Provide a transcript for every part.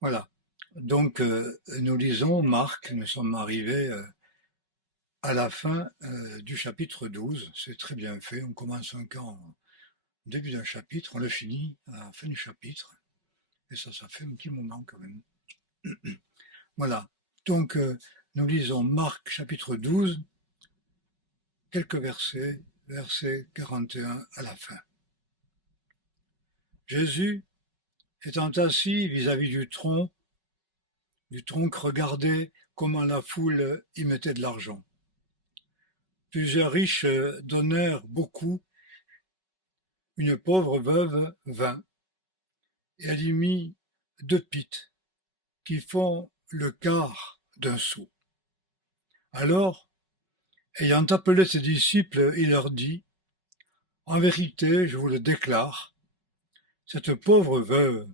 Voilà. Donc, nous lisons Marc, nous sommes arrivés à la fin du chapitre 12. C'est très bien fait. On commence un camp au début d'un chapitre, on le finit à la fin du chapitre. Et ça fait un petit moment quand même. Voilà. Donc, nous lisons Marc chapitre 12, quelques versets, verset 41 à la fin. Jésus, étant assis vis-à-vis du tronc, regardait comment la foule y mettait de l'argent. Plusieurs riches donnèrent beaucoup, une pauvre veuve vint, et elle y mit 2 pites, qui font le quart d'un sou. Alors, ayant appelé ses disciples, il leur dit, en vérité, je vous le déclare, cette pauvre veuve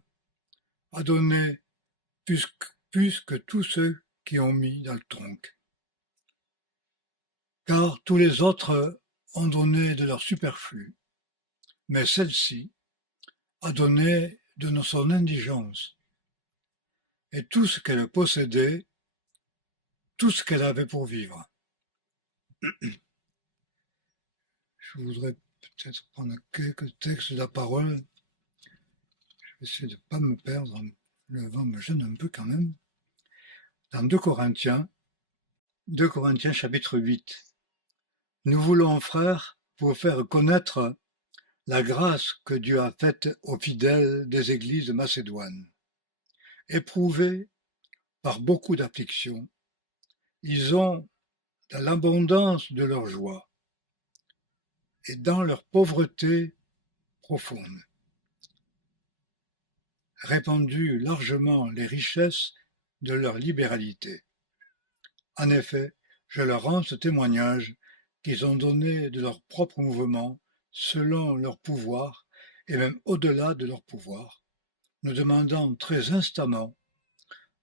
a donné plus que tous ceux qui ont mis dans le tronc. Car tous les autres ont donné de leur superflu, mais celle-ci a donné de son indigence, et tout ce qu'elle possédait, tout ce qu'elle avait pour vivre. Je voudrais peut-être prendre quelques textes de la parole. Je vais essayer de ne pas me perdre. Le vent me gêne un peu quand même. Dans 2 Corinthiens chapitre 8. Nous voulons, frères, vous faire connaître la grâce que Dieu a faite aux fidèles des églises de Macédoine. Éprouvés par beaucoup d'afflictions, ils ont, dans l'abondance de leur joie et dans leur pauvreté profonde, répandu largement les richesses de leur libéralité. En effet, je leur rends ce témoignage qu'ils ont donné de leur propre mouvement, selon leur pouvoir, et même au-delà de leur pouvoir, nous demandant très instamment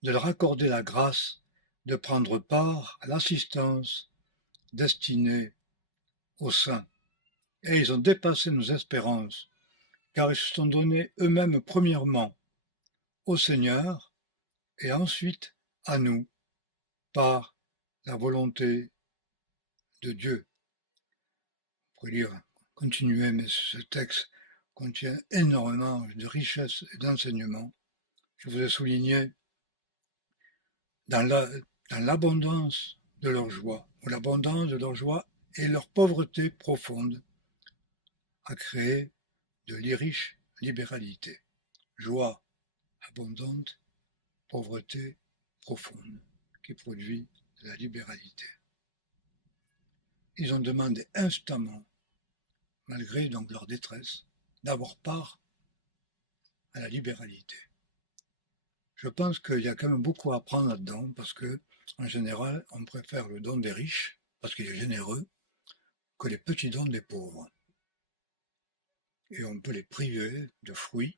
de leur accorder la grâce de prendre part à l'assistance destinée aux saints. Et ils ont dépassé nos espérances, car ils se sont donnés eux-mêmes premièrement au Seigneur et ensuite à nous par la volonté de Dieu. On pourrait lire, continuer, mais ce texte contient énormément de richesses et d'enseignements. Je vous ai souligné dans l'abondance de leur joie, ou l'abondance de leur joie et leur pauvreté profonde a créé de l'iriche libéralité. Joie abondante, pauvreté profonde, qui produit de la libéralité. Ils ont demandé instamment, malgré donc leur détresse, d'avoir part à la libéralité. Je pense qu'il y a quand même beaucoup à apprendre là-dedans, parce que, en général, on préfère le don des riches, parce qu'il est généreux, que les petits dons des pauvres. Et on peut les priver de fruits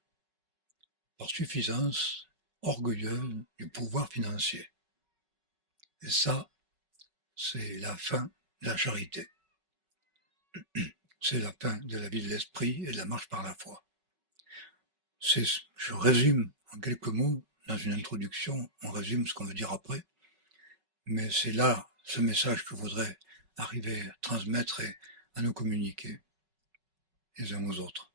par suffisance orgueilleuse du pouvoir financier. Et ça, c'est la fin de la charité. C'est la fin de la vie de l'esprit et de la marche par la foi. Je résume en quelques mots, dans une introduction, on résume ce qu'on veut dire après, mais c'est là ce message que je voudrais arriver à transmettre et à nous communiquer les uns aux autres.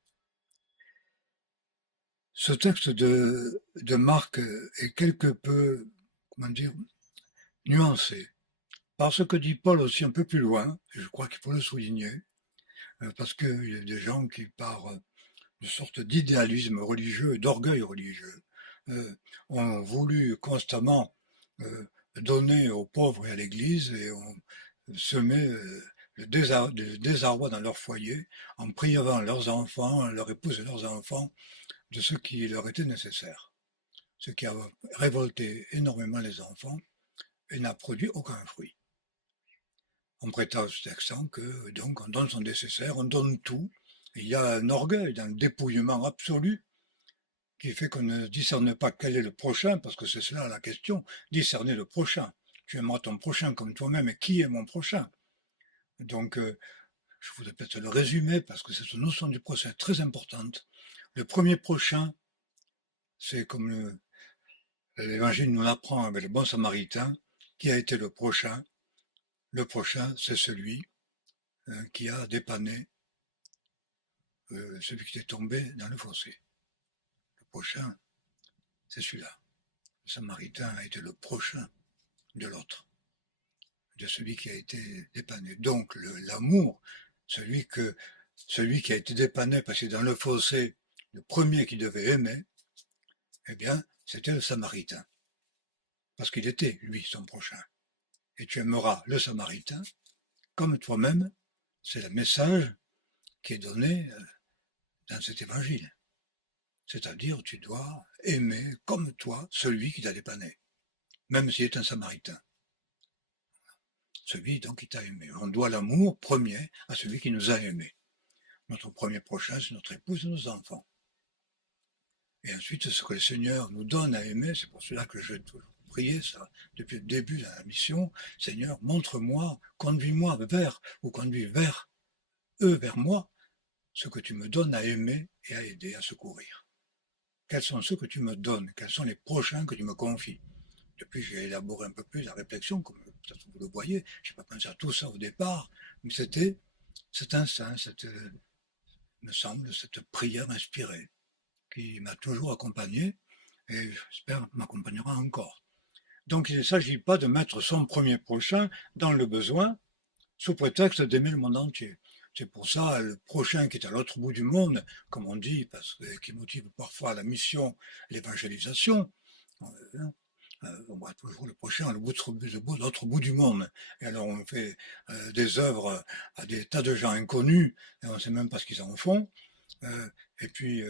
Ce texte de Marc est quelque peu, comment dire, nuancé, par ce que dit Paul aussi un peu plus loin, et je crois qu'il faut le souligner, parce qu'il y a des gens qui, par une sorte d'idéalisme religieux, d'orgueil religieux, ont voulu constamment euh, donner aux pauvres et à l'Église et ont semé le désarroi dans leur foyer en privant leurs enfants, leurs épouses et leurs enfants de ce qui leur était nécessaire. Ce qui a révolté énormément les enfants et n'a produit aucun fruit. On prétextant que donc on donne son nécessaire, on donne tout. Il y a un orgueil, un dépouillement absolu qui fait qu'on ne discerne pas quel est le prochain, parce que c'est cela la question, discerner le prochain. Tu aimeras ton prochain comme toi-même, et qui est mon prochain? Donc, je voudrais peut-être le résumer, parce que cette notion du prochain est très importante. Le premier prochain, c'est comme L'Évangile nous l'apprend avec le bon samaritain, qui a été le prochain. Le prochain, c'est celui qui a dépanné celui qui est tombé dans le fossé. Le prochain, c'est celui-là. Le samaritain a été le prochain de l'autre, de celui qui a été dépanné. Donc l'amour, celui qui a été dépanné parce que dans le fossé, le premier qui devait aimer, eh bien, c'était le samaritain. Parce qu'il était, lui, son prochain. Et tu aimeras le samaritain comme toi-même. C'est le message qui est donné dans cet évangile. C'est-à-dire, tu dois aimer comme toi celui qui t'a dépanné, même s'il est un samaritain. Celui donc qui t'a aimé. On doit l'amour premier à celui qui nous a aimés. Notre premier prochain, c'est notre épouse et nos enfants. Et ensuite, ce que le Seigneur nous donne à aimer, c'est pour cela que je vais toujours prier ça depuis le début de la mission. Seigneur, montre-moi, conduis-moi vers, ou conduis vers eux, vers moi, ce que tu me donnes à aimer et à aider, à secourir. Quels sont ceux que tu me donnes? Quels sont les prochains que tu me confies? Depuis, j'ai élaboré un peu plus la réflexion, comme peut-être vous le voyez. Je n'ai pas pensé à tout ça au départ, mais c'était cet instinct, me semble, cette prière inspirée qui m'a toujours accompagné et j'espère m'accompagnera encore. Donc il ne s'agit pas de mettre son premier prochain dans le besoin sous prétexte d'aimer le monde entier. C'est pour ça le prochain qui est à l'autre bout du monde, comme on dit, parce que, qui motive parfois la mission, l'évangélisation. On voit toujours le prochain à l'autre bout du monde. Et alors on fait des œuvres à des tas de gens inconnus, et on ne sait même pas ce qu'ils en font. Et puis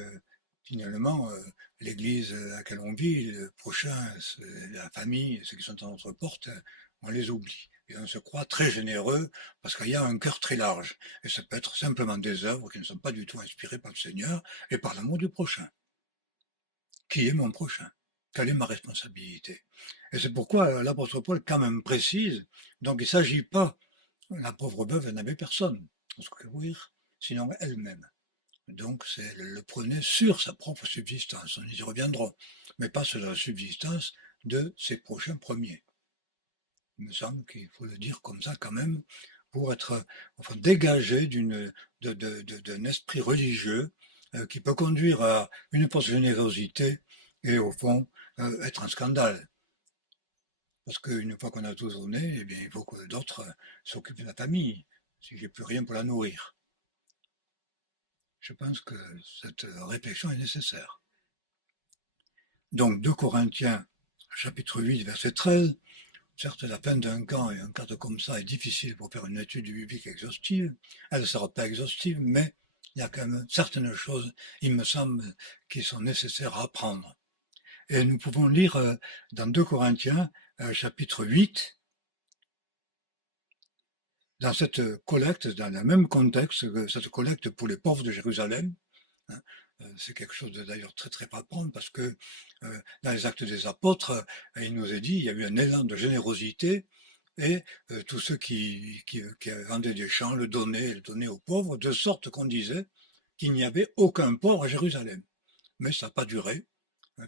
finalement, l'église à laquelle on vit, le prochain, la famille, ceux qui sont à notre porte, on les oublie. Et on se croit très généreux parce qu'il y a un cœur très large. Et ça peut être simplement des œuvres qui ne sont pas du tout inspirées par le Seigneur et par l'amour du prochain. Qui est mon prochain? Quelle est ma responsabilité? Et c'est pourquoi l'apôtre Paul quand même précise, donc il ne s'agit pas, la pauvre veuve n'avait personne pour secourir, sinon elle-même. Donc c'est le prenait sur sa propre subsistance, on y reviendra, mais pas sur la subsistance de ses prochains premiers. Il me semble qu'il faut le dire comme ça quand même, pour être enfin, dégagé d'un esprit religieux qui peut conduire à une fausse générosité et au fond être un scandale. Parce qu'une fois qu'on a tout donné, eh bien, il faut que d'autres s'occupent de la famille, si j'ai plus rien pour la nourrir. Je pense que cette réflexion est nécessaire. Donc 2 Corinthiens, chapitre 8, verset 13, certes la fin d'un camp et un cadre comme ça est difficile pour faire une étude biblique exhaustive, elle ne sera pas exhaustive, mais il y a quand même certaines choses, il me semble, qui sont nécessaires à apprendre. Et nous pouvons lire dans 2 Corinthiens, chapitre 8, dans cette collecte, dans le même contexte que cette collecte pour les pauvres de Jérusalem, hein, c'est quelque chose de d'ailleurs très très frappant parce que dans les actes des apôtres, il nous est dit, il y a eu un élan de générosité et tous ceux qui vendaient des champs le donnaient aux pauvres, de sorte qu'on disait qu'il n'y avait aucun pauvre à Jérusalem. Mais ça n'a pas duré,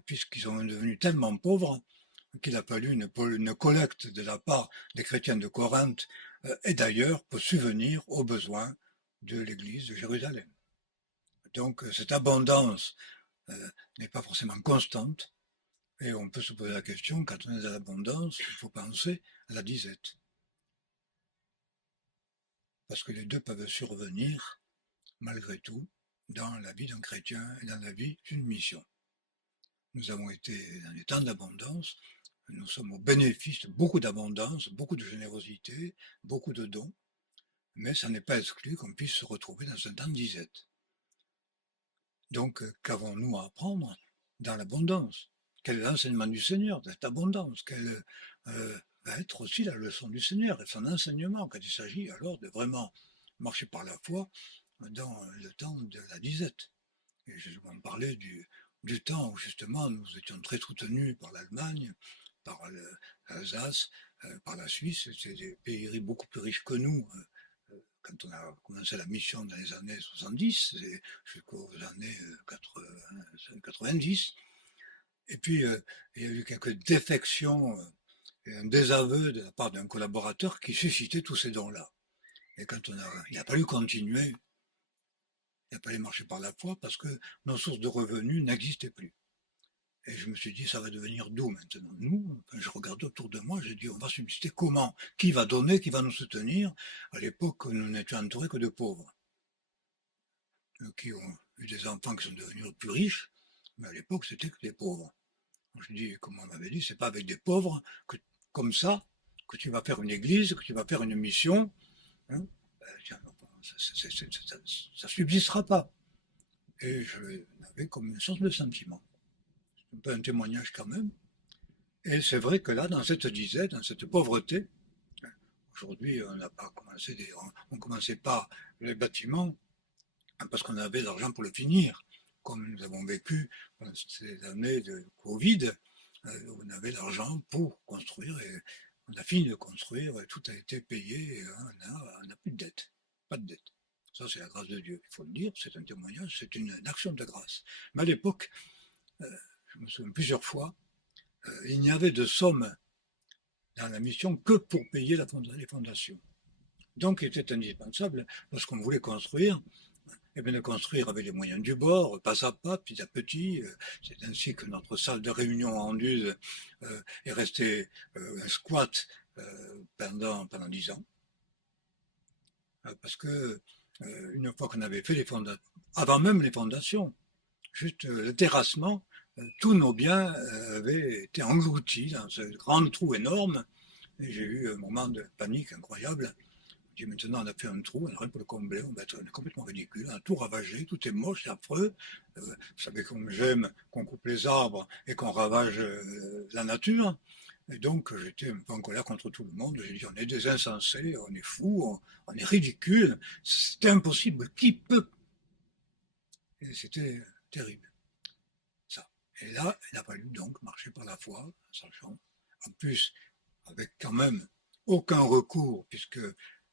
puisqu'ils sont devenus tellement pauvres qu'il a fallu une collecte de la part des chrétiens de Corinthe et d'ailleurs pour subvenir aux besoins de l'église de Jérusalem. Donc cette abondance n'est pas forcément constante et on peut se poser la question, quand on est à l'abondance, il faut penser à la disette. Parce que les deux peuvent survenir malgré tout dans la vie d'un chrétien et dans la vie d'une mission. Nous avons été dans des temps d'abondance, nous sommes au bénéfice de beaucoup d'abondance, beaucoup de générosité, beaucoup de dons, mais ça n'est pas exclu qu'on puisse se retrouver dans un temps de disette. Donc, qu'avons-nous à apprendre dans l'abondance? Quel est l'enseignement du Seigneur de cette abondance? Quelle va être aussi la leçon du Seigneur et son enseignement quand il s'agit alors de vraiment marcher par la foi dans le temps de la disette? Et je vais en parler du temps où justement nous étions très soutenus par l'Allemagne, par l'Alsace, par la Suisse. C'est des pays beaucoup plus riches que nous. Quand on a commencé la mission dans les années 70 jusqu'aux années 90. Et puis, il y a eu quelques défections et un désaveu de la part d'un collaborateur qui suscitait tous ces dons-là. Et quand il a fallu continuer, il a fallu marcher par la foi parce que nos sources de revenus n'existaient plus. Et je me suis dit, ça va devenir d'où maintenant? Nous, quand je regardais autour de moi, j'ai dit, on va subsister comment? Qui va donner? Qui va nous soutenir? À l'époque, nous n'étions entourés que de pauvres, qui ont eu des enfants qui sont devenus plus riches, mais à l'époque, c'était que des pauvres. Je dis, comme on m'avait dit, c'est pas avec des pauvres que, comme ça, que tu vas faire une église, que tu vas faire une mission. Hein. Ça subsistera pas. Et je l'avais comme une sorte de sentiment. C'est un peu un témoignage quand même. Et c'est vrai que là, dans cette disette, dans cette pauvreté, aujourd'hui, on n'a pas commencé, on commençait pas les bâtiments parce qu'on avait l'argent pour le finir. Comme nous avons vécu ces années de Covid, on avait l'argent pour construire et on a fini de construire et tout a été payé et on n'a plus de dette. Pas de dette. Ça, c'est la grâce de Dieu. Il faut le dire, c'est un témoignage, c'est une action de grâce. Mais à l'époque, je me souviens plusieurs fois, il n'y avait de somme dans la mission que pour payer les fondations. Donc, il était indispensable, lorsqu'on voulait construire, et bien de construire avec les moyens du bord, pas à pas, petit à petit. C'est ainsi que notre salle de réunion en Anduze est restée un squat pendant 10 ans. Parce que une fois qu'on avait fait les fondations, avant même les fondations, juste le terrassement, tous nos biens avaient été engloutis dans ce grand trou énorme. Et j'ai eu un moment de panique incroyable. Je dis maintenant on a fait un trou, on a rien pour le combler, on est complètement ridicule, on a tout ravagé, tout est moche, c'est affreux. Vous savez comme j'aime qu'on coupe les arbres et qu'on ravage la nature. Et donc j'étais un peu en colère contre tout le monde. J'ai dit on est des insensés, on est fous, on est ridicule, c'était impossible, qui peut? Et c'était terrible, ça. Et là, il a fallu donc marcher par la foi, sachant, en plus, avec quand même aucun recours, puisque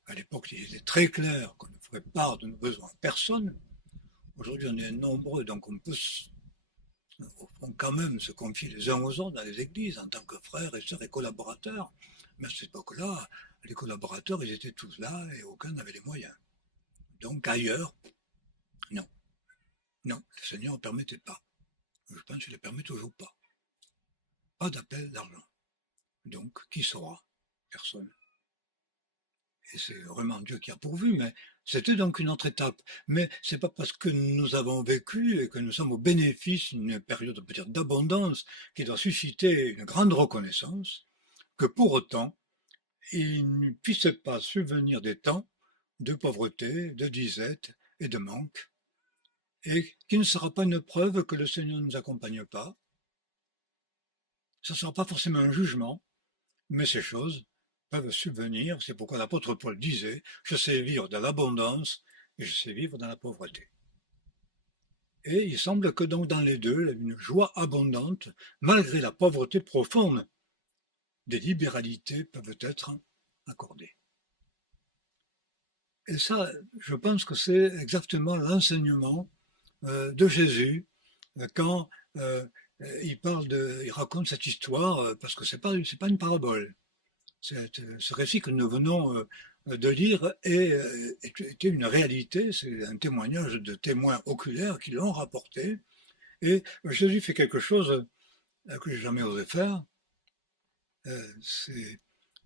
à l'époque il était très clair qu'on ne ferait part de nos besoins à personne. Aujourd'hui on est nombreux, donc on peut au fond quand même se confier les uns aux autres dans les églises en tant que frères et sœurs et collaborateurs. Mais à cette époque-là, les collaborateurs ils étaient tous là et aucun n'avait les moyens. Donc ailleurs, non, non, le Seigneur ne permettait pas. Je pense qu'il ne permet toujours pas. Pas d'appel d'argent. Donc qui saura? Personne. Et c'est vraiment Dieu qui a pourvu, mais c'était donc une autre étape. Mais c'est pas parce que nous avons vécu et que nous sommes au bénéfice d'une période peut-être d'abondance qui doit susciter une grande reconnaissance que pour autant il ne puisse pas subvenir des temps de pauvreté, de disette et de manque, et qui ne sera pas une preuve que le Seigneur ne nous accompagne pas. Ce ne sera pas forcément un jugement, mais ces choses peuvent subvenir. C'est pourquoi l'apôtre Paul disait, je sais vivre dans l'abondance et je sais vivre dans la pauvreté. Et il semble que donc dans les deux, une joie abondante, malgré la pauvreté profonde, des libéralités peuvent être accordées. Et ça, je pense que c'est exactement l'enseignement de Jésus quand il raconte cette histoire, parce que c'est pas une parabole. Ce récit que nous venons de lire était une réalité, c'est un témoignage de témoins oculaires qui l'ont rapporté. Et Jésus fait quelque chose que j'ai jamais osé faire,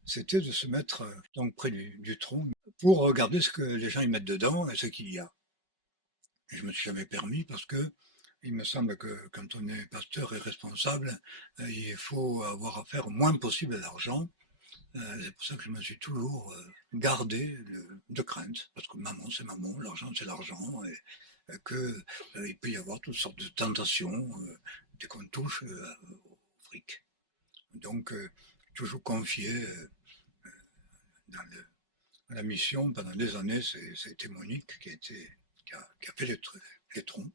c'était de se mettre donc près du tronc pour regarder ce que les gens y mettent dedans et ce qu'il y a. Et je me suis jamais permis parce que il me semble que quand on est pasteur et responsable, il faut avoir affaire au moins possible à l'argent. C'est pour ça que je me suis toujours gardé de crainte, parce que maman c'est maman, l'argent c'est l'argent, et que il peut y avoir toutes sortes de tentations dès qu'on touche au fric. Donc toujours confié dans la mission pendant des années, c'était Monique qui a fait les troncs.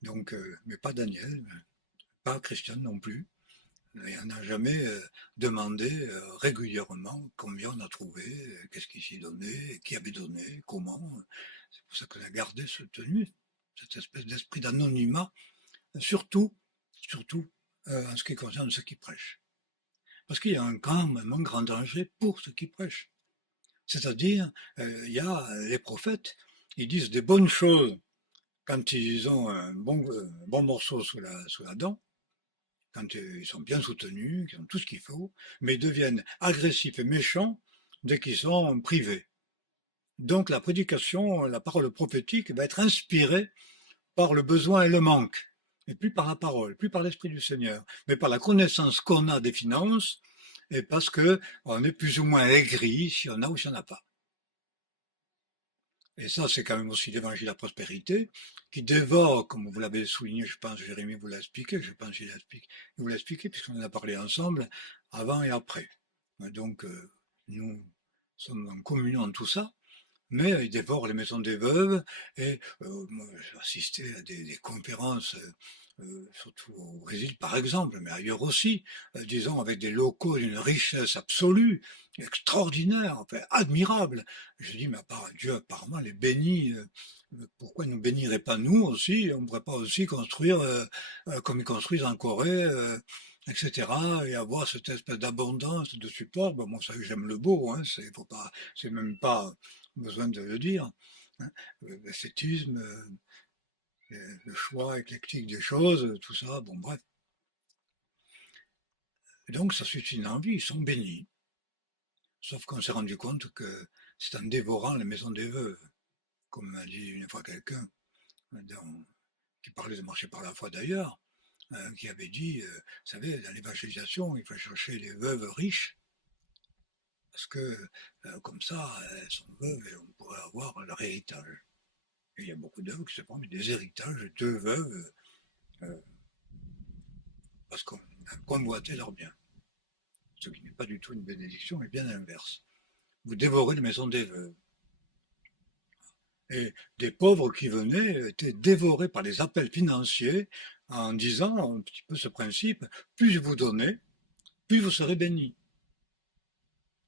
Donc, mais pas Daniel, pas Christiane non plus. Et on n'a jamais demandé régulièrement combien on a trouvé, qu'est-ce qui s'y donnait, qui avait donné, comment. C'est pour ça qu'on a gardé ce tenu, cette espèce d'esprit d'anonymat, surtout surtout en ce qui concerne ceux qui prêchent. Parce qu'il y a quand même un grand danger pour ceux qui prêchent. C'est-à-dire, il y a les prophètes, ils disent des bonnes choses quand ils ont un bon morceau sous la dent, quand ils sont bien soutenus, qu'ils ont tout ce qu'il faut, mais ils deviennent agressifs et méchants dès qu'ils sont privés. Donc la prédication, la parole prophétique va être inspirée par le besoin et le manque, et plus par la parole, plus par l'Esprit du Seigneur, mais par la connaissance qu'on a des finances, et parce que on est plus ou moins aigri si on a ou si on n'a pas. Et ça, c'est quand même aussi l'évangile de la prospérité, qui dévore, comme vous l'avez souligné, je pense, Jérémie vous l'a expliqué, je pense qu'il vous l'a expliqué, puisqu'on en a parlé ensemble, avant et après. Donc, nous sommes en communion en tout ça, mais il dévore les maisons des veuves, et moi, j'ai assisté à des conférences, surtout au Brésil par exemple, mais ailleurs aussi, disons avec des locaux d'une richesse absolue, extraordinaire, enfin admirable. Je dis, mais à part Dieu apparemment les bénit, pourquoi ne bénirait pas nous aussi? On ne pourrait pas aussi construire comme ils construisent en Corée, etc., et avoir cette espèce d'abondance, de support. Bon, moi, ça, j'aime le beau, hein, c'est même pas besoin de le dire. Hein. L'esthétisme, le choix éclectique des choses, tout ça, bon bref. Et donc ça suscite une envie, ils sont bénis. Sauf qu'on s'est rendu compte que c'est en dévorant les maisons des veuves, comme m'a dit une fois quelqu'un, qui parlait de marcher par la foi d'ailleurs, qui avait dit, vous savez, dans l'évangélisation, il faut chercher les veuves riches, parce que comme ça, elles sont veuves et on pourrait avoir leur héritage. Et il y a beaucoup de veuves qui se prennent des héritages de veuves parce qu'on a convoité leur bien. Ce qui n'est pas du tout une bénédiction, mais bien l'inverse. Vous dévorez les maisons des veuves. Et des pauvres qui venaient étaient dévorés par les appels financiers en disant un petit peu ce principe, plus vous donnez, plus vous serez bénis.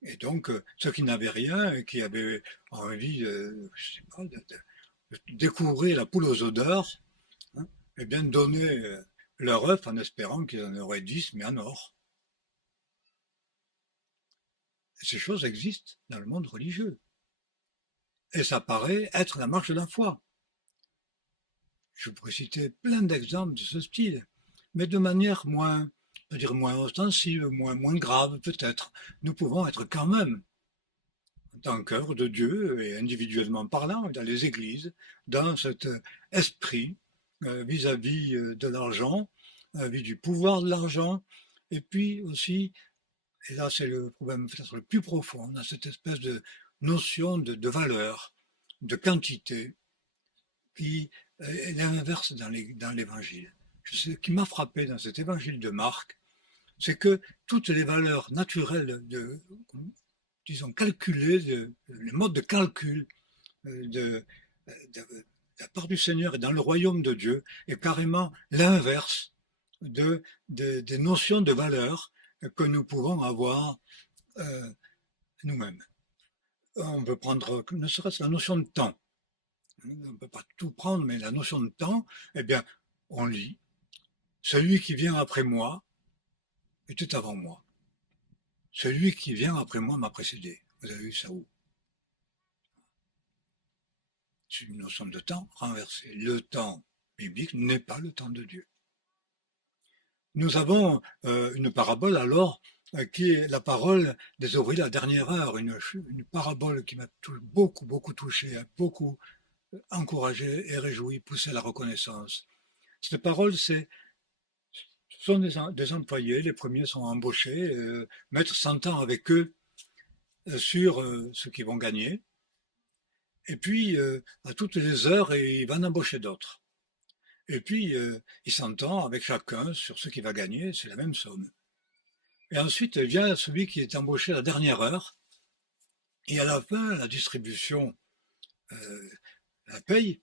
Et donc, ceux qui n'avaient rien et qui avaient envie je sais pas, de découvrir la poule aux odeurs, hein, eh bien, donner leur œuf en espérant qu'ils en auraient 10, mais en or. Et ces choses existent dans le monde religieux. Et ça paraît être la marche de la foi. Je pourrais citer plein d'exemples de ce style, mais de manière moins, on peut dire moins ostensive, moins grave peut-être. Nous pouvons être quand même, en tant qu'œuvre de Dieu et individuellement parlant, dans les églises, dans cet esprit vis-à-vis de l'argent, vis du pouvoir de l'argent, et puis aussi, et là c'est le problème peut-être le plus profond, dans cette espèce de notion de valeur, de quantité, qui est l'inverse dans l'évangile. Ce qui m'a frappé dans cet évangile de Marc, c'est que toutes les valeurs naturelles disons, calculées, les modes de calcul de la part du Seigneur et dans le royaume de Dieu est carrément l'inverse des notions de valeur que nous pouvons avoir nous-mêmes. On peut prendre ne serait-ce la notion de temps. On ne peut pas tout prendre, mais la notion de temps, eh bien, on lit. Celui qui vient après moi était avant moi. Celui qui vient après moi m'a précédé. Vous avez vu ça où? C'est une notion de temps renversée. Le temps biblique n'est pas le temps de Dieu. Nous avons une parabole alors qui est la parole des ouvriers de la dernière heure, une parabole qui m'a beaucoup touché, beaucoup encouragé et réjoui, poussé à la reconnaissance. Cette parole, ce sont des employés, les premiers sont embauchés, maître s'entend avec eux sur ce qu'ils vont gagner, et puis à toutes les heures, il va en embaucher d'autres. Et puis il s'entend avec chacun sur ce qu'il va gagner, c'est la même somme. Et ensuite vient celui qui est embauché à la dernière heure, et à la fin, la distribution, la paye,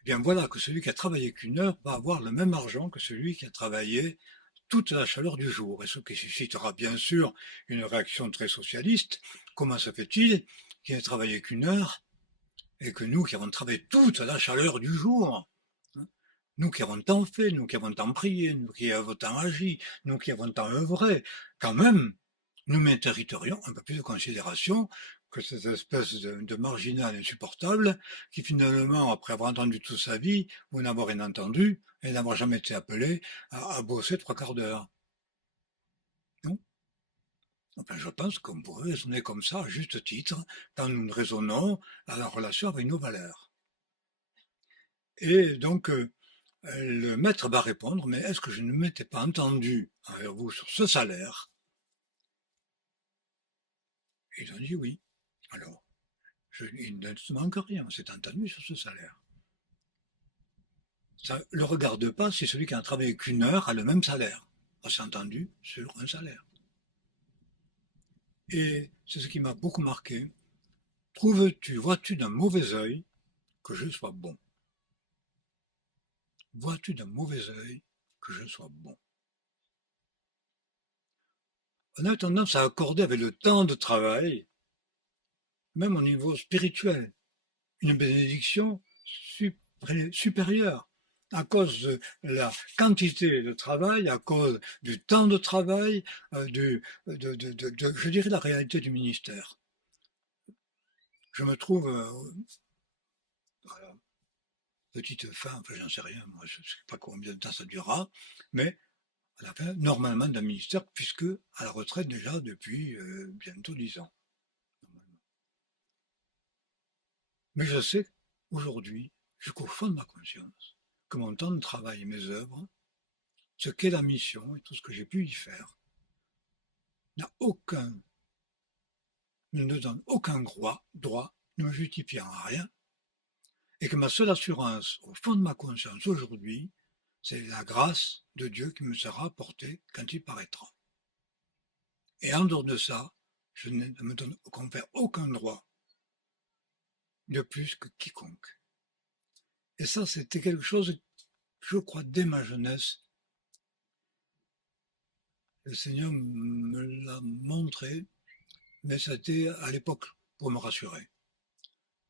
eh bien voilà que celui qui a travaillé qu'une heure va avoir le même argent que celui qui a travaillé toute la chaleur du jour, et ce qui suscitera bien sûr une réaction très socialiste. Comment se fait-il qu'il n'ait travaillé qu'une heure et que nous qui avons travaillé toute la chaleur du jour, hein, nous qui avons tant fait, nous qui avons tant prié, nous qui avons tant agi, nous qui avons tant œuvré, quand même, nous mériterions un peu plus de considération que cette espèce de marginal insupportable qui finalement, après avoir entendu toute sa vie, ou n'avoir rien entendu, et n'avoir jamais été appelé, à bosser 3/4 d'heure. Non? Enfin, je pense qu'on pourrait raisonner comme ça, à juste titre, quand nous raisonnons à la relation avec nos valeurs. Et donc, le maître va répondre, mais est-ce que je ne m'étais pas entendu avec vous sur ce salaire? Ils ont dit oui. Alors, il ne se manque rien, on s'est entendu sur ce salaire. Ça ne le regarde pas si celui qui a travaillé qu'une heure a le même salaire. On s'est entendu sur un salaire. Et c'est ce qui m'a beaucoup marqué. Vois-tu d'un mauvais œil que je sois bon? Vois-tu d'un mauvais œil que je sois bon? On a tendance à accorder avec le temps de travail, même au niveau spirituel, une bénédiction supérieure à cause de la quantité de travail, à cause du temps de travail, je dirais la réalité du ministère. Je me trouve, voilà, petite fin, enfin j'en sais rien, moi je ne sais pas combien de temps ça durera, mais à la fin, normalement d'un ministère, puisque à la retraite déjà depuis bientôt 10 ans. Mais je sais aujourd'hui, jusqu'au fond de ma conscience, que mon temps de travail et mes œuvres, ce qu'est la mission et tout ce que j'ai pu y faire, n'a aucun, ne me donne aucun droit, ne me justifie en rien, et que ma seule assurance au fond de ma conscience aujourd'hui, c'est la grâce de Dieu qui me sera apportée quand il paraîtra. Et en dehors de ça, je ne me donne confère aucun droit de plus que quiconque. Et ça, c'était quelque chose, je crois, dès ma jeunesse, le Seigneur me l'a montré, mais c'était à l'époque pour me rassurer.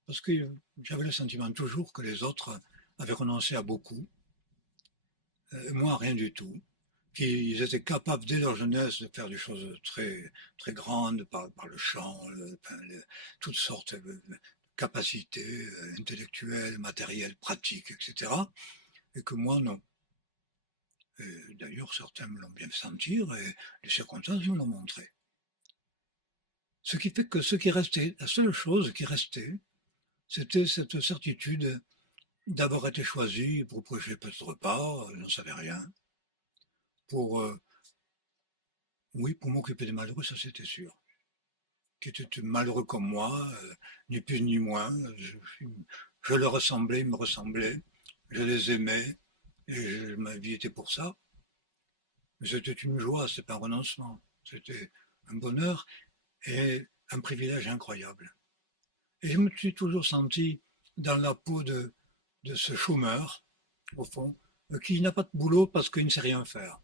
Parce que j'avais le sentiment toujours que les autres avaient renoncé à beaucoup, et moi rien du tout. Qu'ils étaient capables dès leur jeunesse de faire des choses très, très grandes par le chant, toutes sortes de capacités intellectuelles, matérielles, pratiques, etc. Et que moi non. D'ailleurs, certains me l'ont bien fait sentir et les circonstances me l'ont montré. Ce qui fait que ce qui restait, la seule chose qui restait, c'était cette certitude d'avoir été choisi pour prêcher peut-être pas, j'en savais rien, pour, oui, pour m'occuper des malheureux, ça c'était sûr. Qui étaient malheureux comme moi, ni plus ni moins. Je leur ressemblais, ils me ressemblaient, je les aimais, et ma vie était pour ça. Mais c'était une joie, c'était pas un renoncement. C'était un bonheur et un privilège incroyable. Et je me suis toujours senti dans la peau de ce chômeur, au fond, qui n'a pas de boulot parce qu'il ne sait rien faire,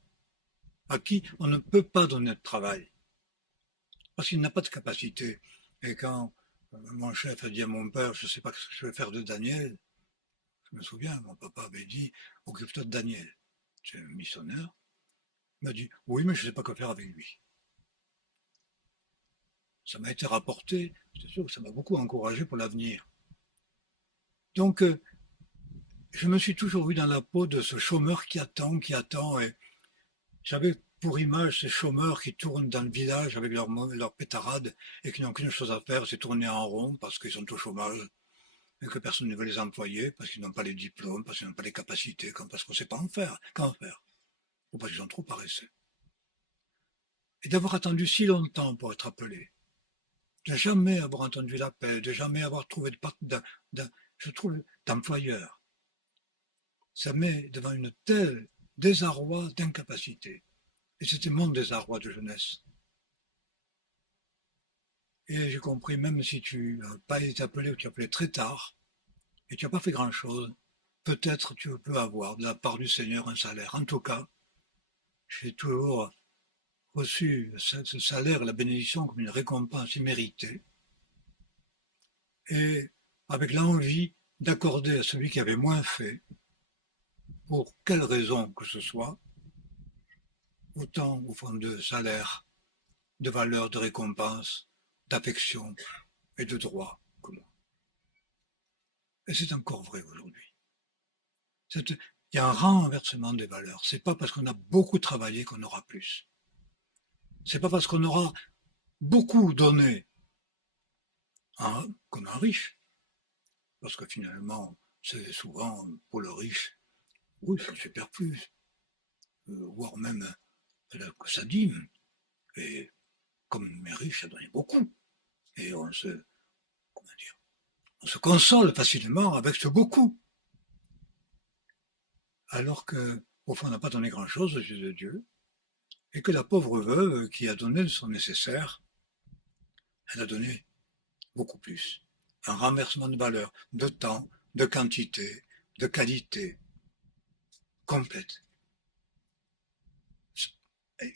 à qui on ne peut pas donner de travail, parce qu'il n'a pas de capacité. Et quand mon chef a dit à mon père, je ne sais pas ce que je vais faire de Daniel, je me souviens, mon papa avait dit, occupe-toi de Daniel. C'est un missionnaire. Il m'a dit, oui, mais je ne sais pas quoi faire avec lui. Ça m'a été rapporté, c'est sûr que ça m'a beaucoup encouragé pour l'avenir. Donc, je me suis toujours vu dans la peau de ce chômeur qui attend, et j'avais pour image ces chômeurs qui tournent dans le village avec leur pétarade et qui n'ont qu'une chose à faire, c'est tourner en rond parce qu'ils sont au chômage et que personne ne veut les employer parce qu'ils n'ont pas les diplômes, parce qu'ils n'ont pas les capacités, parce qu'on ne sait pas en faire, qu'en faire, ou parce qu'ils sont trop paresseux. Et d'avoir attendu si longtemps pour être appelé, de jamais avoir entendu l'appel, de jamais avoir trouvé je trouve, d'employeur, ça met devant une telle désarroi d'incapacité. Et c'était mon désarroi de jeunesse. Et j'ai compris, même si tu n'as pas été appelé ou tu es appelé très tard, et tu n'as pas fait grand-chose, peut-être tu peux avoir de la part du Seigneur un salaire. En tout cas, j'ai toujours reçu ce salaire, la bénédiction, comme une récompense imméritée, et avec l'envie d'accorder à celui qui avait moins fait pour quelle raison que ce soit, autant au fond de salaire, de valeur, de récompense, d'affection et de droit que moi. Et c'est encore vrai aujourd'hui. Il y a un renversement des valeurs. C'est pas parce qu'on a beaucoup travaillé qu'on aura plus. C'est pas parce qu'on aura beaucoup donné comme un riche. Parce que finalement, c'est souvent pour le riche, oui, c'est le superflu, voire même que ça dîme. Et comme mes riches a donné beaucoup, et comment dire, on se console facilement avec ce beaucoup. Alors que, au fond, on n'a pas donné grand-chose aux yeux de Dieu, et que la pauvre veuve qui a donné son nécessaire, elle a donné beaucoup plus. Un renversement de valeur, de temps, de quantité, de qualité complète,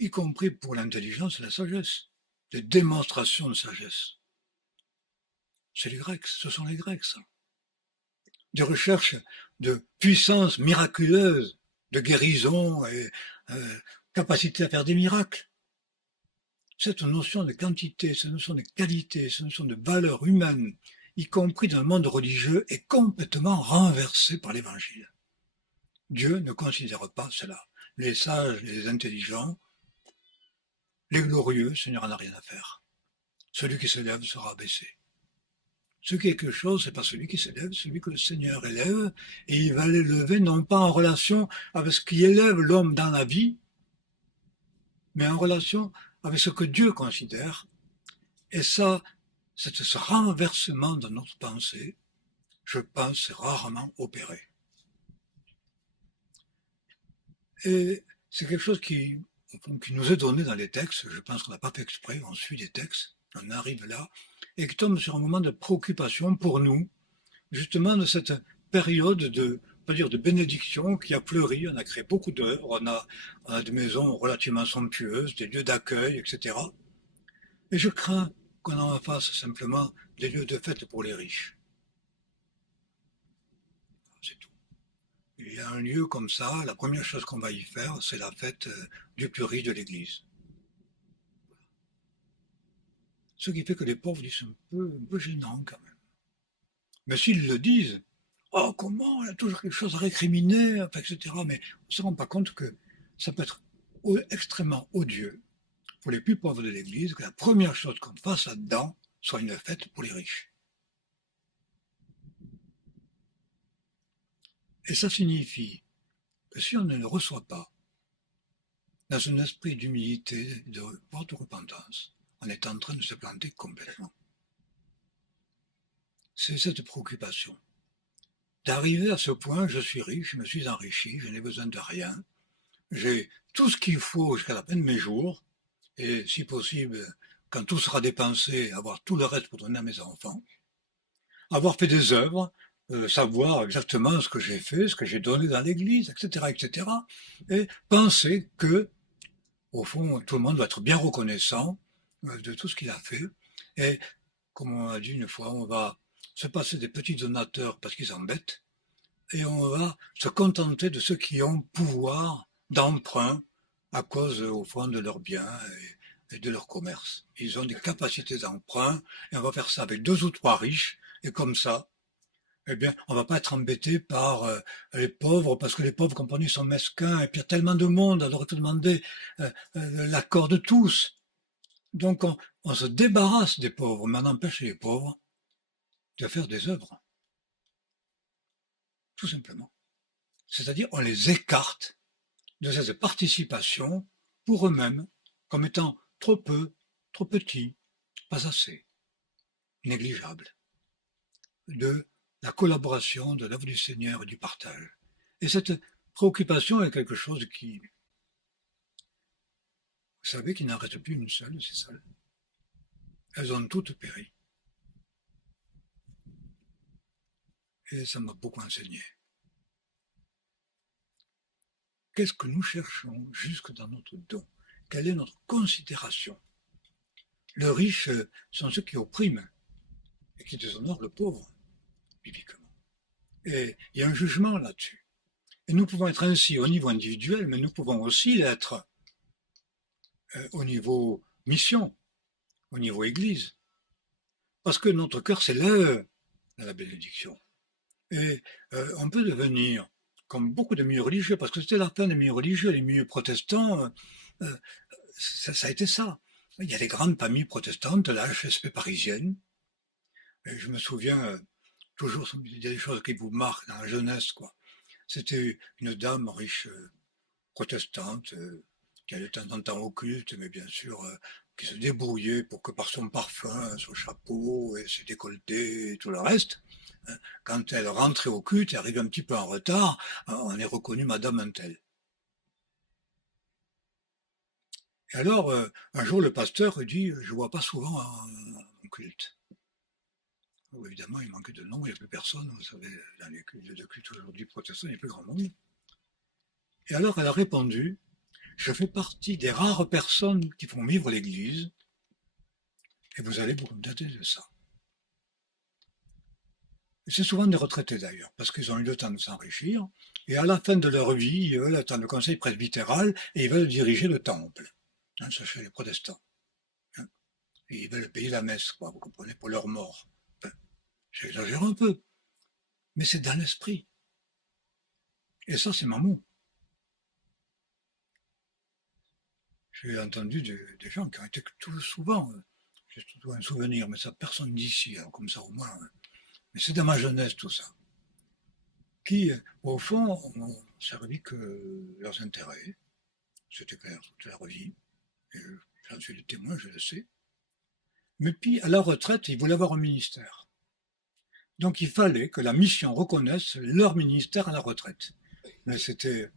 y compris pour l'intelligence et la sagesse, des démonstrations de sagesse. C'est les Grecs, ce sont les Grecs, ça. Des recherches de puissance miraculeuse, de guérison et capacité à faire des miracles. Cette notion de quantité, cette notion de qualité, cette notion de valeur humaine, y compris dans le monde religieux, est complètement renversée par l'Évangile. Dieu ne considère pas cela. Les sages, les intelligents, les glorieux, ce n'en a rien à faire. Celui qui s'élève sera abaissé. Ce qui est quelque chose, c'est pas celui qui s'élève, celui que le Seigneur élève, et il va l'élever non pas en relation avec ce qui élève l'homme dans la vie, mais en relation avec ce que Dieu considère. Et ça, ce renversement de notre pensée, je pense, c'est rarement opéré. Et c'est quelque chose qui nous est donné dans les textes, je pense qu'on n'a pas fait exprès, on suit les textes, on arrive là, et qui tombe sur un moment de préoccupation pour nous, justement de cette période de, on peut dire, de bénédiction qui a fleuri, on a créé beaucoup d'œuvres, on a des maisons relativement somptueuses, des lieux d'accueil, etc. Et je crains qu'on en fasse simplement des lieux de fête pour les riches. C'est tout. Il y a un lieu comme ça, la première chose qu'on va y faire, c'est la fête du plus riche de l'église. Ce qui fait que les pauvres disent un peu gênant quand même. Mais s'ils le disent, oh comment, il y a toujours quelque chose à récriminer, enfin, etc. Mais on ne se rend pas compte que ça peut être extrêmement odieux pour les plus pauvres de l'église que la première chose qu'on fasse là-dedans soit une fête pour les riches. Et ça signifie que si on ne le reçoit pas dans un esprit d'humilité, de repentance, on est en train de se planter complètement. C'est cette préoccupation. D'arriver à ce point, je suis riche, je me suis enrichi, je n'ai besoin de rien, j'ai tout ce qu'il faut jusqu'à la fin de mes jours, et si possible, quand tout sera dépensé, avoir tout le reste pour donner à mes enfants, avoir fait des œuvres, savoir exactement ce que j'ai fait, ce que j'ai donné dans l'église, etc., etc., et penser que, au fond, tout le monde doit être bien reconnaissant de tout ce qu'il a fait, et comme on a dit une fois, on va se passer des petits donateurs parce qu'ils embêtent, et on va se contenter de ceux qui ont pouvoir d'emprunt à cause, au fond, de leurs biens et de leur commerce. Ils ont des capacités d'emprunt, et on va faire ça avec deux ou trois riches, et comme ça, eh bien, on va pas être embêté par les pauvres, parce que les pauvres, comprenez, sont mesquins, et puis il y a tellement de monde, alors il faut demander l'accord de tous. Donc on se débarrasse des pauvres, mais on empêche les pauvres de faire des œuvres, tout simplement. C'est-à-dire on les écarte de cette participation pour eux-mêmes comme étant trop peu, trop petits, pas assez, négligeable, de la collaboration, de l'œuvre du Seigneur et du partage. Et cette préoccupation est quelque chose qui, vous savez qu'il n'en reste plus une seule, c'est celle. Elles ont toutes péri. Et ça m'a beaucoup enseigné. Qu'est-ce que nous cherchons jusque dans notre don? Quelle est notre considération? Le riche sont ceux qui oppriment et qui déshonorent le pauvre, bibliquement. Et il y a un jugement là-dessus. Et nous pouvons être ainsi au niveau individuel, mais nous pouvons aussi l'être au niveau mission, au niveau Église. Parce que notre cœur, c'est l'heure de la bénédiction. Et on peut devenir, comme beaucoup de milieux religieux, parce que c'était la fin des milieux religieux, les milieux protestants, euh, ça a été ça. Il y a des grandes familles protestantes, la HSP parisienne. Et je me souviens, toujours, il y a des choses qui vous marquent dans la jeunesse, quoi. C'était une dame riche protestante qui allait de temps en temps au culte, mais bien sûr qui se débrouillait pour que par son parfum, son chapeau et ses décolletés et tout le reste, hein, quand elle rentrait au culte, elle arrivait un petit peu en retard, on est reconnu Madame Untel. Et alors, un jour, le pasteur dit, je vois pas souvent un culte. Alors, évidemment, il manquait de nom, il n'y a plus personne, vous savez, dans les cultes de culte aujourd'hui protestants, il n'y a plus grand monde. Et alors, elle a répondu, je fais partie des rares personnes qui font vivre l'Église, et vous allez vous contenter de ça. C'est souvent des retraités d'ailleurs, parce qu'ils ont eu le temps de s'enrichir, et à la fin de leur vie, ils veulent attendre le conseil presbytéral et ils veulent diriger le temple. Hein, ça chez les protestants. Hein, et ils veulent payer la messe, quoi, vous comprenez, pour leur mort. Enfin, j'exagère un peu, mais c'est dans l'esprit. Et ça, c'est Mammon. J'ai entendu des gens qui ont été tout souvent, j'ai tout un souvenir, mais ça, personne d'ici, alors comme ça au moins. Mais c'est dans ma jeunesse tout ça. Qui, au fond, n'ont servi que leurs intérêts. C'était clair toute leur vie. Et j'en suis le témoin, je le sais. Mais puis, à la retraite, ils voulaient avoir un ministère. Donc, il fallait que la mission reconnaisse leur ministère à la retraite. Mais c'était,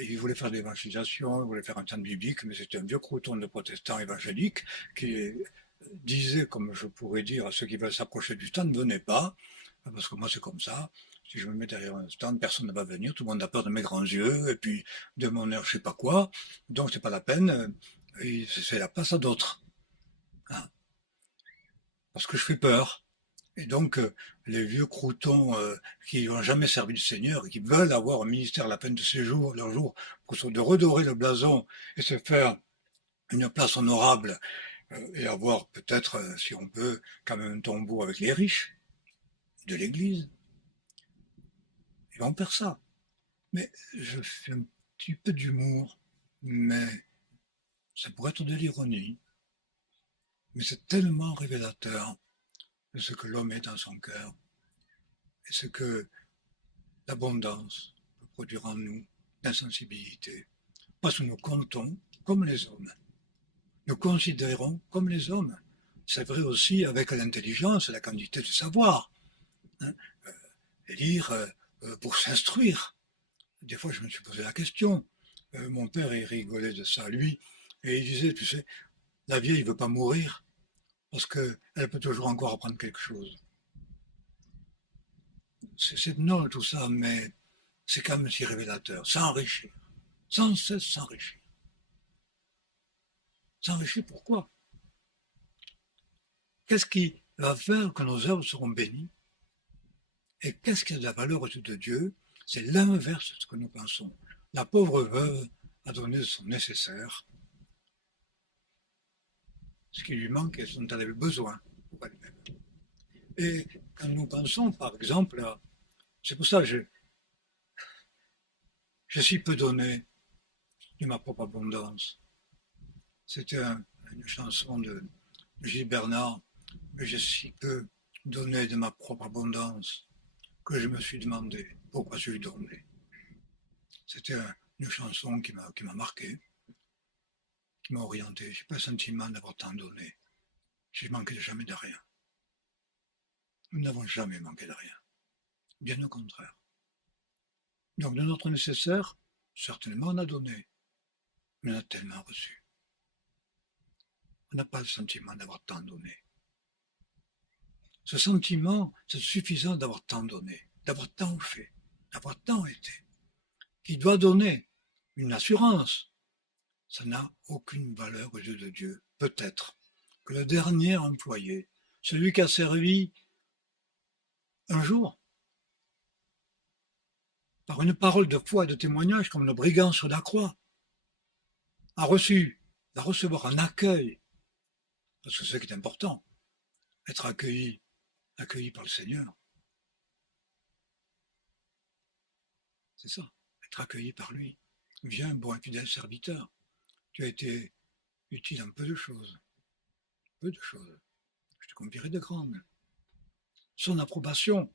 ils voulaient faire de l'évangélisation, ils voulaient faire un temps biblique, mais c'était un vieux crouton de protestants évangéliques qui disait, comme je pourrais dire à ceux qui veulent s'approcher du stand, ne venez pas, parce que moi c'est comme ça. Si je me mets derrière un stand, personne ne va venir, tout le monde a peur de mes grands yeux, et puis de mon air, je sais pas quoi, donc c'est pas la peine, c'est la place à d'autres. Hein, parce que je fais peur. Et donc, les vieux croutons qui n'ont jamais servi le Seigneur et qui veulent avoir un ministère à la fin de ses jours, leur jour, pour de redorer le blason et se faire une place honorable et avoir peut-être, si on peut, quand même un tombeau avec les riches de l'Église. Et on perd ça. Mais je fais un petit peu d'humour, mais ça pourrait être de l'ironie. Mais c'est tellement révélateur de ce que l'homme est dans son cœur et ce que l'abondance peut produire en nous d'insensibilité. Parce que nous comptons comme les hommes. Nous considérons comme les hommes. C'est vrai aussi avec l'intelligence et la quantité du savoir. Hein. Lire pour s'instruire. Des fois, je me suis posé la question. Mon père, il rigolait de ça, lui, et il disait, tu sais, la vieille ne veut pas mourir parce qu'elle peut toujours encore apprendre quelque chose. C'est non tout ça, mais c'est quand même si révélateur. S'enrichir, sans cesse s'enrichir. S'enrichir pourquoi? Qu'est-ce qui va faire que nos œuvres seront bénies? Et qu'est-ce qui a de la valeur aux yeux de Dieu? C'est l'inverse de ce que nous pensons. La pauvre veuve a donné son nécessaire, ce qui lui manque et ce dont elle avait besoin pour elle-même. Et quand nous pensons, par exemple, c'est pour ça que j'ai si peu donné de ma propre abondance. C'était une chanson de Gilles Bernard, mais j'ai si peu donné de ma propre abondance que je me suis demandé pourquoi je lui donnais. C'était une chanson qui m'a marqué, qui m'a orienté. Je n'ai pas le sentiment d'avoir tant donné. J'ai manqué jamais de rien. Nous n'avons jamais manqué de rien. Bien au contraire. Donc de notre nécessaire, certainement on a donné, mais on a tellement reçu. On n'a pas le sentiment d'avoir tant donné. Ce sentiment, c'est suffisant d'avoir tant donné, d'avoir tant fait, d'avoir tant été. Qui doit donner une assurance, ça n'a aucune valeur aux yeux de Dieu. Peut-être que le dernier employé, celui qui a servi un jour, par une parole de foi et de témoignage comme le brigand sur la croix, va recevoir un accueil, parce que c'est ce qui est important, être accueilli par le Seigneur. C'est ça, être accueilli par lui. Viens, bon et fidèle serviteur, tu as été utile en peu de choses. Je te confierai de grandes. Son approbation.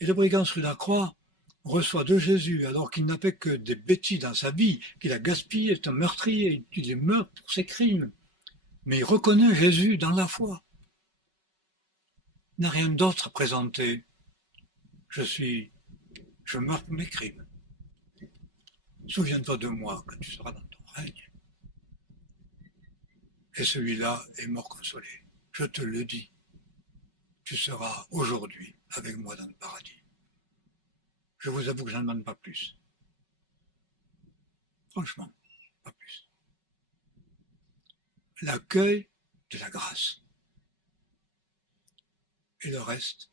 Et le brigand sur la croix reçoit de Jésus, alors qu'il n'a fait que des bêtises dans sa vie, qu'il a gaspillé, est un meurtrier, il est meurt pour ses crimes. Mais il reconnaît Jésus dans la foi. Il n'a rien d'autre à présenter. Je meurs pour mes crimes. Souviens-toi de moi quand tu seras dans ton règne. Et celui-là est mort consolé. Je te le dis. Tu seras aujourd'hui avec moi dans le paradis. Je vous avoue que je n'en demande pas plus. Franchement, pas plus. L'accueil de la grâce. Et le reste,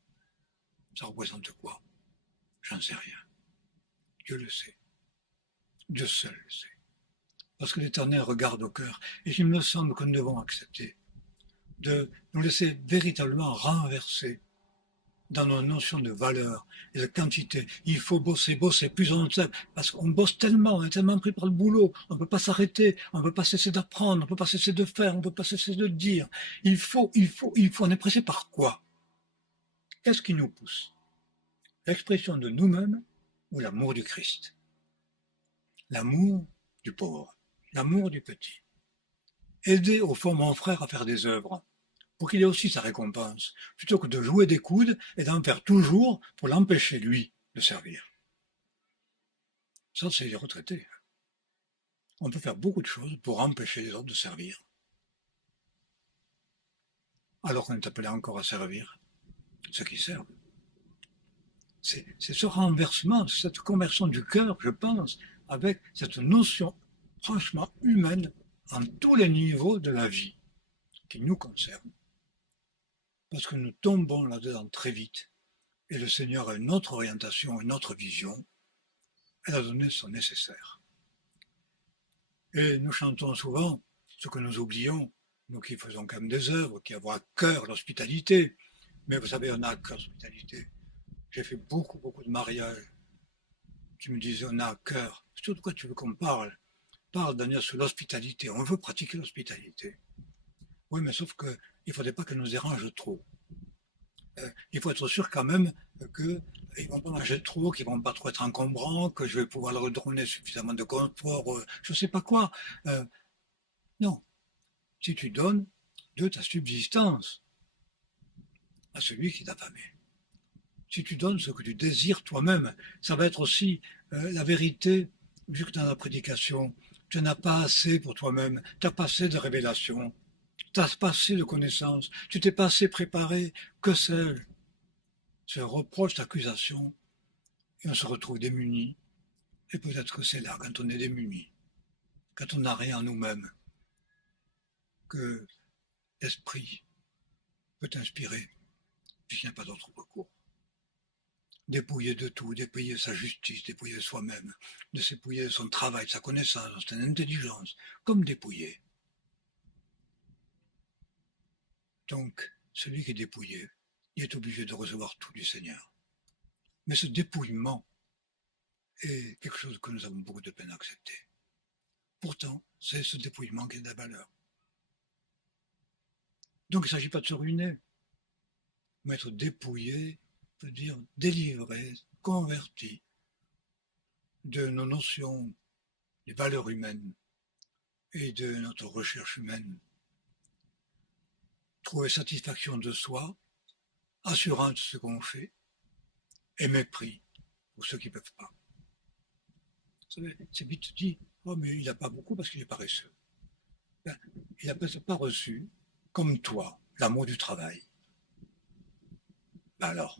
ça représente quoi? J'en sais rien. Dieu le sait. Dieu seul le sait. Parce que l'Éternel regarde au cœur. Et il me semble que nous devons accepter de nous laisser véritablement renverser dans nos notions de valeur et de quantité. Il faut bosser, bosser, plus on sait, parce qu'on bosse tellement, on est tellement pris par le boulot, on ne peut pas s'arrêter, on ne peut pas cesser d'apprendre, on ne peut pas cesser de faire, on ne peut pas cesser de dire. Il faut, on est pressé par quoi? Qu'est-ce qui nous pousse? L'expression de nous-mêmes ou l'amour du Christ? L'amour du pauvre, l'amour du petit. Aider au fond mon frère à faire des œuvres, pour qu'il ait aussi sa récompense, plutôt que de jouer des coudes et d'en faire toujours pour l'empêcher, lui, de servir. Ça, c'est les retraités. On peut faire beaucoup de choses pour empêcher les autres de servir, alors qu'on est appelé encore à servir ceux qui servent. C'est ce renversement, cette conversion du cœur, je pense, avec cette notion franchement humaine en tous les niveaux de la vie qui nous concerne. Parce que nous tombons là-dedans très vite. Et le Seigneur a une autre orientation, une autre vision. Elle a donné son nécessaire. Et nous chantons souvent ce que nous oublions, nous qui faisons quand même des œuvres, qui avons à cœur l'hospitalité. Mais vous savez, on a à cœur l'hospitalité. J'ai fait beaucoup, beaucoup de mariages. Tu me disais, on a à cœur. C'est de quoi tu veux qu'on parle? Parle, Daniel, sur l'hospitalité. On veut pratiquer l'hospitalité. Oui, mais sauf qu'il ne faudrait pas qu'elle nous dérange trop. Il faut être sûr quand même qu'ils ne vont pas manger trop, qu'ils ne vont pas trop être encombrants, que je vais pouvoir leur donner suffisamment de confort, je ne sais pas quoi. Non. Si tu donnes de ta subsistance à celui qui t'a affamé, si tu donnes ce que tu désires toi-même, ça va être aussi la vérité, vu que dans la prédication, tu n'as pas assez pour toi-même, tu n'as pas assez de révélation, tu n'as pas assez de connaissances, tu t'es pas assez préparé, que sais-je? Se reproche d'accusation, et on se retrouve démuni. Et peut-être que c'est là, quand on est démuni, quand on n'a rien en nous-mêmes, que l'esprit peut inspirer, puisqu'il n'y a pas d'autre recours. Dépouiller de tout, dépouiller de sa justice, dépouiller de soi-même, de s'épouiller de son travail, de sa connaissance, de son intelligence, comme dépouiller. Donc, celui qui est dépouillé, il est obligé de recevoir tout du Seigneur. Mais ce dépouillement est quelque chose que nous avons beaucoup de peine à accepter. Pourtant, c'est ce dépouillement qui est de la valeur. Donc il ne s'agit pas de se ruiner, mais être dépouillé veut dire délivré, converti de nos notions, des valeurs humaines et de notre recherche humaine. Trouver satisfaction de soi, assurance de ce qu'on fait, et mépris pour ceux qui ne peuvent pas. Vous savez, c'est vite dit, oh mais il n'a pas beaucoup parce qu'il est paresseux. Ben, il n'a peut-être pas reçu, comme toi, l'amour du travail. Ben alors,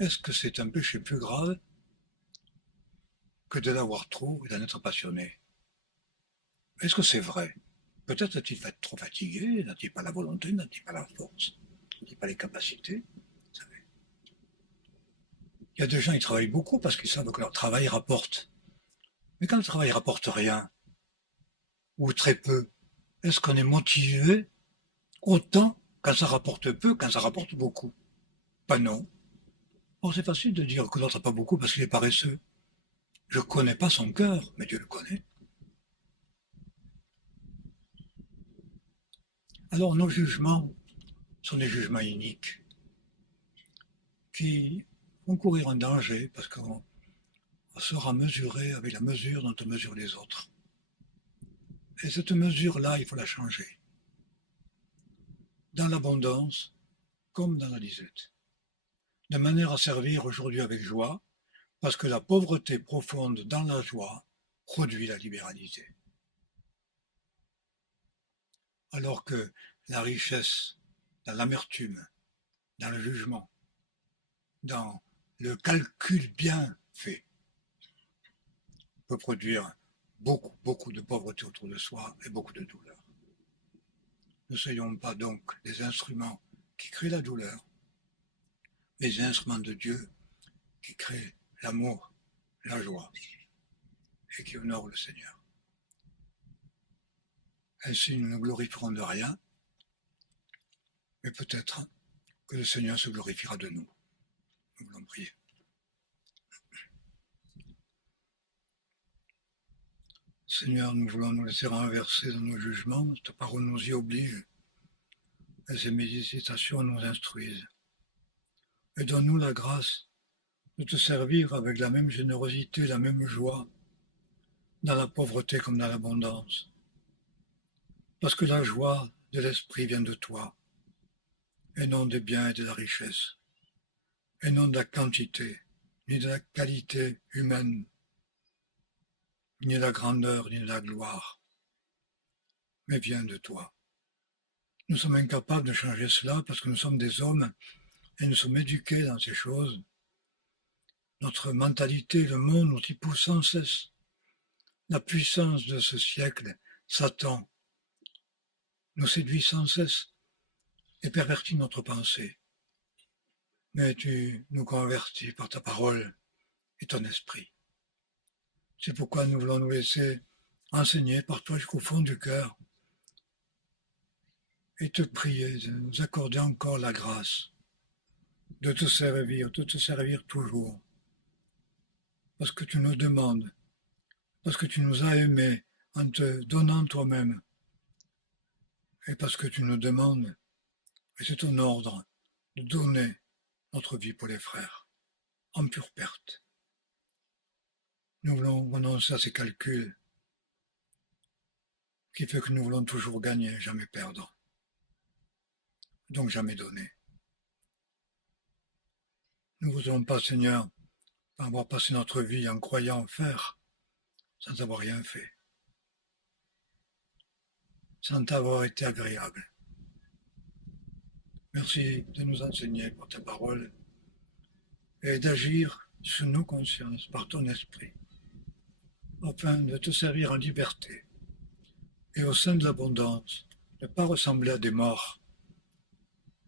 est-ce que c'est un péché plus grave que de l'avoir trop et d'en être passionné? Est-ce que c'est vrai? Peut-être n'a-t-il fait trop fatigué, n'a-t-il pas la volonté, n'a-t-il pas la force, n'a-t-il pas les capacités? Vous savez. Il y a des gens qui travaillent beaucoup parce qu'ils savent que leur travail rapporte. Mais quand le travail rapporte rien, ou très peu, est-ce qu'on est motivé autant quand ça rapporte peu, quand ça rapporte beaucoup? Pas non. Bon, c'est facile de dire que l'autre n'a pas beaucoup parce qu'il est paresseux. Je connais pas son cœur, mais Dieu le connaît. Alors nos jugements sont des jugements iniques qui vont courir un danger parce qu'on sera mesuré avec la mesure dont on mesure les autres. Et cette mesure-là, il faut la changer. Dans l'abondance comme dans la disette. De manière à servir aujourd'hui avec joie, parce que la pauvreté profonde dans la joie produit la libéralité. Alors que la richesse dans l'amertume, dans le jugement, dans le calcul bien fait, peut produire beaucoup de pauvreté autour de soi et beaucoup de douleur. Ne soyons pas donc des instruments qui créent la douleur, mais des instruments de Dieu qui créent l'amour, la joie et qui honorent le Seigneur. Ainsi, nous ne glorifierons de rien, mais peut-être que le Seigneur se glorifiera de nous. Nous voulons prier. Seigneur, nous voulons nous laisser renverser dans nos jugements, ta parole nous y oblige, et ces méditations nous instruisent. Et donne-nous la grâce de te servir avec la même générosité, la même joie, dans la pauvreté comme dans l'abondance. Parce que la joie de l'esprit vient de toi, et non des biens et de la richesse, et non de la quantité, ni de la qualité humaine, ni de la grandeur, ni de la gloire, mais vient de toi. Nous sommes incapables de changer cela parce que nous sommes des hommes et nous sommes éduqués dans ces choses. Notre mentalité, le monde nous y pousse sans cesse. La puissance de ce siècle, Satan, nous séduit sans cesse et pervertit notre pensée. Mais tu nous convertis par ta parole et ton esprit. C'est pourquoi nous voulons nous laisser enseigner par toi jusqu'au fond du cœur et te prier de nous accorder encore la grâce de te servir toujours, parce que tu nous demandes, parce que tu nous as aimés en te donnant toi-même, et parce que tu nous demandes, et c'est ton ordre, de donner notre vie pour les frères, en pure perte. Nous voulons renoncer à ces calculs qui fait que nous voulons toujours gagner, jamais perdre, donc jamais donner. Nous ne voudrons pas, Seigneur, avoir passé notre vie en croyant faire, sans avoir rien fait, sans avoir été agréable. Merci de nous enseigner par ta parole et d'agir sur nos consciences par ton esprit, afin de te servir en liberté et au sein de l'abondance, ne pas ressembler à des morts,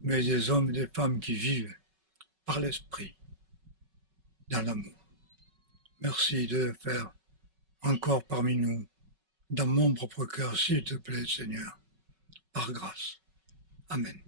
mais des hommes et des femmes qui vivent par l'esprit, dans l'amour. Merci de le faire encore parmi nous, dans mon propre cœur, s'il te plaît, Seigneur, par grâce. Amen.